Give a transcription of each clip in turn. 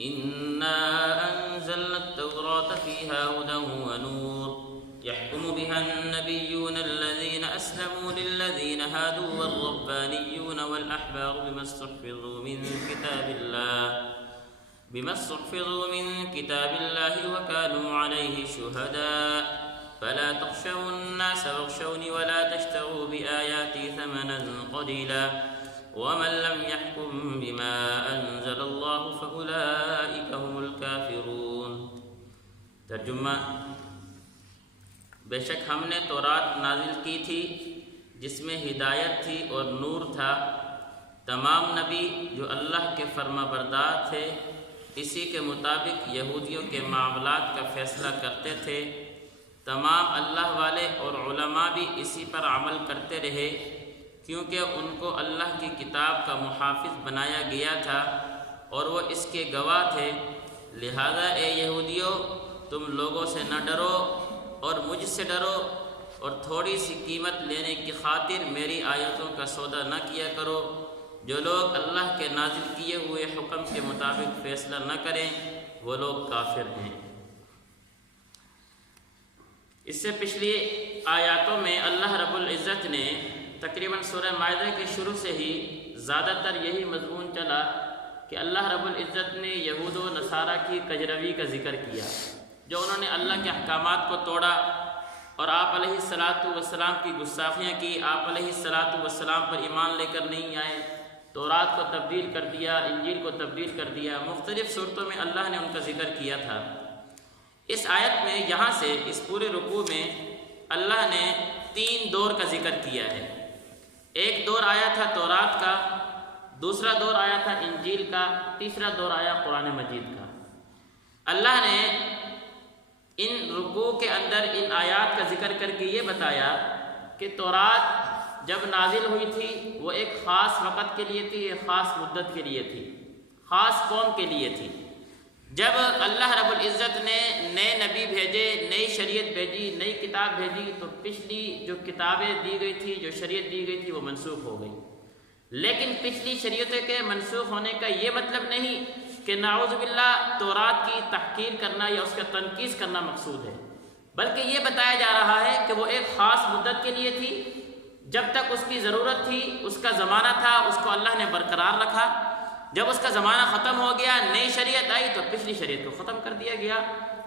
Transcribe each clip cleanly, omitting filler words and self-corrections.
إنا أنزلنا التوراة فيها هدى ونور يحكم بها النبيون الذين أسلموا للذين هادوا والربانيون والأحبار بما استحفظوا من كتاب الله وكانوا عليه شهداء فلا تخشوا الناس واخشوني ولا تشتروا بآياتي ثمنا قليلا ومن لم يحكم بما أنزل الله فأولئك هم الكافرون۔ ترجمہ: بے شک ہم نے تورات نازل کی تھی جس میں ہدایت تھی اور نور تھا۔ تمام نبی جو اللہ کے فرما بردار تھے اسی کے مطابق یہودیوں کے معاملات کا فیصلہ کرتے تھے۔ تمام اللہ والے اور علماء بھی اسی پر عمل کرتے رہے، کیونکہ ان کو اللہ کی کتاب کا محافظ بنایا گیا تھا اور وہ اس کے گواہ تھے۔ لہذا اے یہودیوں، تم لوگوں سے نہ ڈرو اور مجھ سے ڈرو، اور تھوڑی سی قیمت لینے کی خاطر میری آیتوں کا سودا نہ کیا کرو۔ جو لوگ اللہ کے نازل کیے ہوئے حکم کے مطابق فیصلہ نہ کریں وہ لوگ کافر ہیں۔ اس سے پچھلی آیاتوں میں اللہ رب العزت نے تقریباً سورہ المائدہ کے شروع سے ہی زیادہ تر یہی مضمون چلا کہ اللہ رب العزت نے یہود و نصارہ کی کجروی کا ذکر کیا، جو انہوں نے اللہ کے احکامات کو توڑا اور آپ علیہ السلام کی گستاخیاں کی، آپ علیہ السلام پر ایمان لے کر نہیں آئے، تورات کو تبدیل کر دیا، انجیل کو تبدیل کر دیا۔ مختلف صورتوں میں اللہ نے ان کا ذکر کیا تھا۔ اس آیت میں یہاں سے اس پورے رکوع میں اللہ نے 3 دور کا ذکر کیا ہے۔ ایک دور آیا تھا تورات کا، دوسرا دور آیا تھا انجیل کا، تیسرا دور آیا قرآن مجید کا۔ اللہ نے ان رکوع کے اندر ان آیات کا ذکر کر کے یہ بتایا کہ تورات جب نازل ہوئی تھی وہ ایک خاص وقت کے لیے تھی، ایک خاص مدت کے لیے تھی، خاص قوم کے لیے تھی۔ جب اللہ رب العزت نے نئے نبی بھیجے، نئی شریعت بھیجی، نئی کتاب بھیجی، تو پچھلی جو کتابیں دی گئی تھی، جو شریعت دی گئی تھی، وہ منسوخ ہو گئی۔ لیکن پچھلی شریعتوں کے منسوخ ہونے کا یہ مطلب نہیں کہ نعوذ باللہ تورات کی تحقیر کرنا یا اس کا تنقیص کرنا مقصود ہے، بلکہ یہ بتایا جا رہا ہے کہ وہ ایک خاص مدت کے لیے تھی، جب تک اس کی ضرورت تھی، اس کا زمانہ تھا، اس کو اللہ نے برقرار رکھا۔ جب اس کا زمانہ ختم ہو گیا، نئی شریعت آئی تو پچھلی شریعت کو ختم کر دیا گیا۔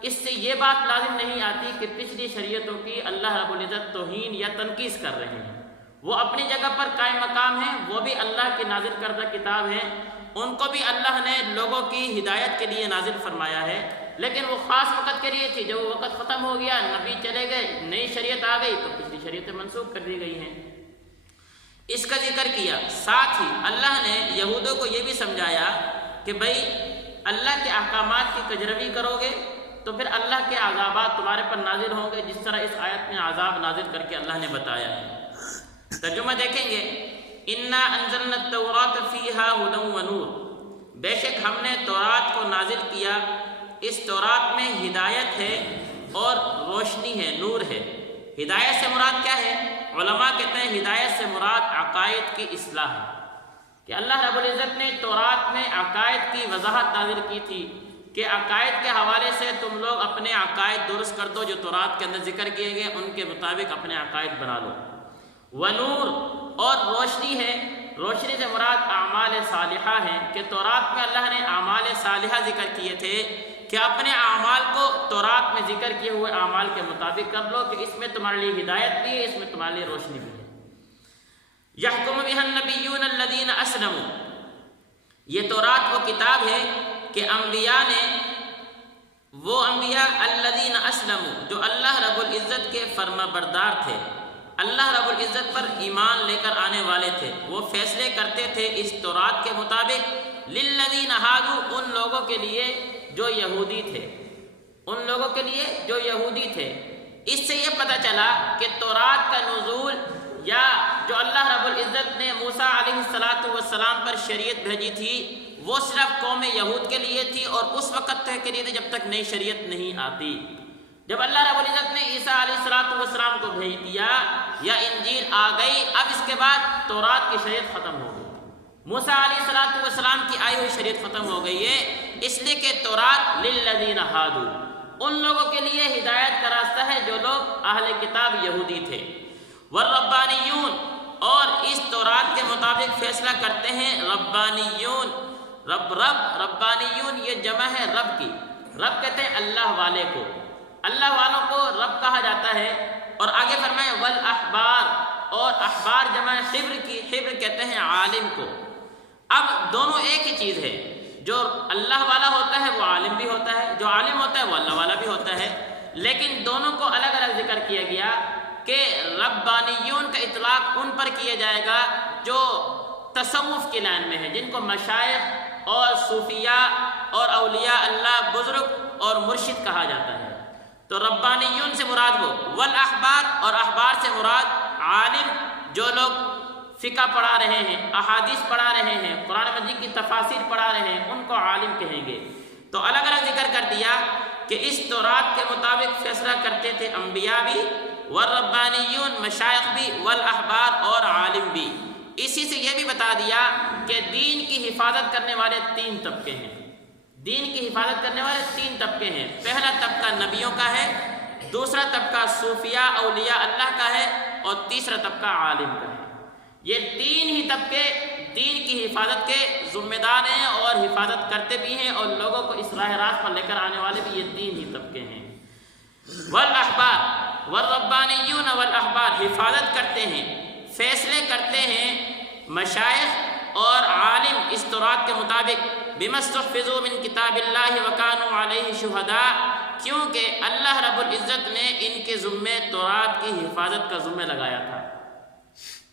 اس سے یہ بات لازم نہیں آتی کہ پچھلی شریعتوں کی اللہ رب العزت توہین یا تنقیص کر رہے ہیں۔ وہ اپنی جگہ پر قائم مقام ہیں، وہ بھی اللہ کی نازل کردہ کتاب ہیں، ان کو بھی اللہ نے لوگوں کی ہدایت کے لیے نازل فرمایا ہے، لیکن وہ خاص وقت کے لیے تھی۔ جب وہ وقت ختم ہو گیا، نبی چلے گئے، نئی شریعت آ گئی تو پچھلی شریعتیں منسوخ کر دی گئی ہیں۔ اس کا ذکر کیا۔ ساتھ ہی اللہ نے یہودوں کو یہ بھی سمجھایا کہ بھئی اللہ کے احکامات کی کجروی کرو گے تو پھر اللہ کے عذابات تمہارے پر نازل ہوں گے، جس طرح اس آیت میں عذاب نازل کر کے اللہ نے بتایا ہے۔ ترجمہ دیکھیں گے، انا انزلنا التوراۃ فیہا ھدی ونور، بے شک ہم نے تورات کو نازل کیا، اس تورات میں ہدایت ہے اور روشنی ہے، نور ہے۔ ہدایت سے مراد کیا ہے؟ علماء کہتے ہیں ہدایت سے مراد عقائد کی اصلاح ہے، کہ اللہ رب العزت نے تورات میں عقائد کی وضاحت نازل کی تھی کہ عقائد کے حوالے سے تم لوگ اپنے عقائد درست کر دو، جو تورات کے اندر ذکر کیے گئے ان کے مطابق اپنے عقائد بنا لو۔ ونور، اور روشنی ہے، روشنی سے مراد اعمال صالحہ ہیں، کہ تورات میں اللہ نے اعمال صالحہ ذکر کیے تھے کہ اپنے اعمال کو تورات میں ذکر کیے ہوئے اعمال کے مطابق کر لو، کہ اس میں تمہارے لیے ہدایت بھی ہے، اس میں تمہارے لیے روشنی بھی ہے۔ یحکم بها النبیون الذین اسلموا، یہ تورات وہ کتاب ہے کہ انبیاء نے، وہ انبیاء الذین اسلموا جو اللہ رب العزت کے فرما بردار تھے، اللہ رب العزت پر ایمان لے کر آنے والے تھے، وہ فیصلے کرتے تھے اس تورات کے مطابق، للذین ہادوا، ان لوگوں کے لیے جو یہودی تھے، ان لوگوں کے لیے جو یہودی تھے۔ اس سے یہ پتہ چلا کہ تورات کا نزول یا جو اللہ رب العزت نے موسیٰ علیہ السلام پر شریعت بھیجی تھی وہ صرف قوم یہود کے لیے تھی، اور اس وقت تک کے لیے تھی جب تک نئی شریعت نہیں آتی۔ جب اللہ رب العزت نے عیسیٰ علیہ السلام کو بھیج دیا یا انجیل آ گئی، اب اس کے بعد تورات کی شریعت ختم ہو گئی۔ موسیٰ علیہ السلام کی آئی ہوئی شریعت ختم ہو گئی ہے، اس لیے کہ تورات للذین ہادوا، ان لوگوں کے لیے ہدایت کا راستہ ہے جو لوگ اہل کتاب یہودی تھے، والربانیون، اور اس تورات کے مطابق فیصلہ کرتے ہیں ربانیون، ربانیون یہ جمع ہے رب کی، رب کہتے ہیں اللہ والے کو، اللہ والوں کو رب کہا جاتا ہے۔ اور آگے فرمائے والاحبار، اور احبار جمع حبر کی، حبر کہتے ہیں عالم کو۔ اب دونوں ایک ہی چیز ہے، جو اللہ والا ہوتا ہے وہ عالم بھی ہوتا ہے، جو عالم ہوتا ہے وہ اللہ والا بھی ہوتا ہے، لیکن دونوں کو الگ الگ ذکر کیا گیا کہ ربانیون کا اطلاق ان پر کیا جائے گا جو تصوف کی لائن میں ہے، جن کو مشائخ اور صوفیاء اور اولیاء اللہ بزرگ اور مرشد کہا جاتا ہے۔ تو ربانیون سے مراد وہ، والاحبار، اور احبار سے مراد عالم جو لوگ فقہ پڑھا رہے ہیں، احادیث پڑھا رہے ہیں، قرآن مجید کی تفاسیر پڑھا رہے ہیں، ان کو عالم کہیں گے۔ تو الگ الگ ذکر کر دیا کہ اس تورات کے مطابق فیصلہ کرتے تھے انبیاء بھی، والربانیون مشائخ بھی، والاحبار اور عالم بھی۔ اسی سے یہ بھی بتا دیا کہ دین کی حفاظت کرنے والے تین طبقے ہیں، دین کی حفاظت کرنے والے تین طبقے ہیں۔ پہلا طبقہ نبیوں کا ہے، دوسرا طبقہ صوفیاء اولیاء اللہ کا ہے، اور تیسرا طبقہ عالم کا ہے۔ یہ تین ہی طبقے دین کی حفاظت کے ذمہ دار ہیں اور حفاظت کرتے بھی ہیں، اور لوگوں کو اس راہ راست پر لے کر آنے والے بھی یہ تین ہی طبقے ہیں۔ والاحبار والربانیون والاحبار، حفاظت کرتے ہیں، فیصلے کرتے ہیں مشائخ اور عالم اس تورات کے مطابق، بما استحفظوا من کتاب اللہ وکانوا علیہ شہداء، کیونکہ اللہ رب العزت نے ان کے ذمے تورات کی حفاظت کا ذمہ لگایا تھا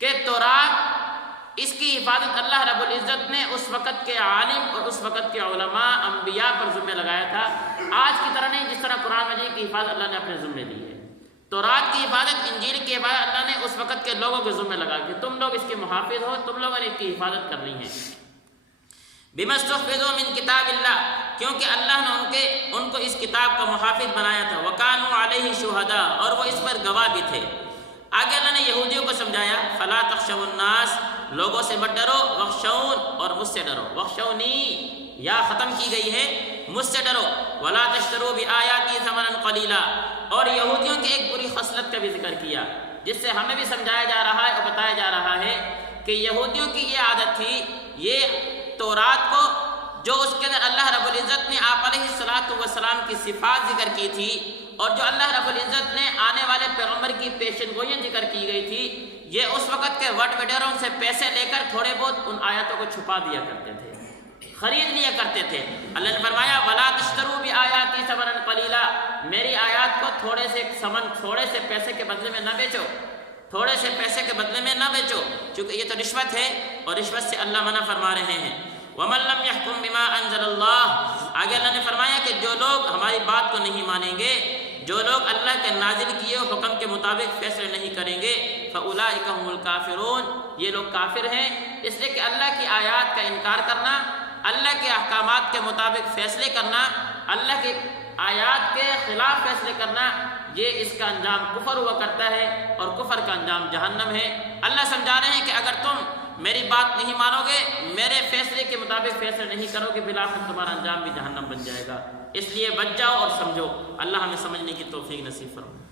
کہ تورات اس کی حفاظت اللہ رب العزت نے اس وقت کے عالم اور اس وقت کے علماء انبیاء پر ذمہ لگایا تھا، آج کی طرح نہیں جس طرح قرآن مجید کی حفاظت اللہ نے اپنے ذمہ لی ہے۔ تورات کی حفاظت، انجیل کی حفاظت اللہ نے اس وقت کے لوگوں کے ذمہ لگا کہ تم لوگ اس کے محافظ ہو، تم لوگوں نے اس کی حفاظت کرنی ہے۔ بما استحفظوا من کتاب اللہ، کیونکہ اللہ نے ان کو اس کتاب کا محافظ بنایا تھا، وکانوا علیہ شہداء، اور وہ اس پر گواہ بھی تھے۔ آگے اللہ نے یہودیوں کو سمجھایا، فلا تخشوا الناس، لوگوں سے مت ڈرو، واخشون، اور مجھ سے ڈرو، واخشونی یا ختم کی گئی ہے، مجھ سے ڈرو، ولا تشتروا بآیاتی ثمنا قلیلا، اور یہودیوں کی ایک بری خصلت کا بھی ذکر کیا، جس سے ہمیں بھی سمجھایا جا رہا ہے اور بتایا جا رہا ہے کہ یہودیوں کی یہ عادت تھی، یہ تورات کو جو اس کے اندر اللہ رب العزت نے آپ علیہ السلام کی صفات ذکر کی تھی، اور جو اللہ رب العزت نے آنے والے پیغمبر کی پیشن گوئیاں ذکر کی گئی تھی، یہ اس وقت کے وٹ وڈیروں سے پیسے لے کر تھوڑے بہت ان آیاتوں کو چھپا دیا کرتے تھے، خرید لیا کرتے تھے۔ اللہ نے فرمایا وَلَا تَشْتَرُوا بِآيَاتِي ثَمَنًا قَلِيلًا، میری آیات کو تھوڑے سے پیسے کے بدلے میں نہ بیچو، تھوڑے سے پیسے کے بدلے میں نہ بیچو، کیونکہ یہ تو رشوت ہے اور رشوت سے اللہ منع فرما رہے ہیں۔ وَمَن لَّمْ يَحْكُم بِمَا أَنزَلَ اللَّهُ، آگے اللہ نے فرمایا کہ جو لوگ ہماری بات کو نہیں مانیں گے، جو لوگ اللہ کے نازل کیے حکم کے مطابق فیصلے نہیں کریں گے، فَأُولَٰئِكَ هُمُ الْكَافِرُونَ، یہ لوگ کافر ہیں۔ اس لیے کہ اللہ کی آیات کا انکار کرنا، اللہ کے احکامات کے مطابق فیصلے کرنا، اللہ کے آیات کے خلاف فیصلے کرنا، یہ اس کا انجام کفر ہوا کرتا ہے، اور کفر کا انجام جہنم ہے۔ اللہ سمجھا رہے ہیں کہ اگر تم میری بات نہیں مانو گے، میرے فیصلے کے مطابق فیصلے نہیں کرو گے، بالآخر تمہارا انجام بھی جہنم بن جائے گا۔ اس لیے بچ جاؤ اور سمجھو۔ اللہ ہمیں سمجھنے کی توفیق نصیب فرمائے۔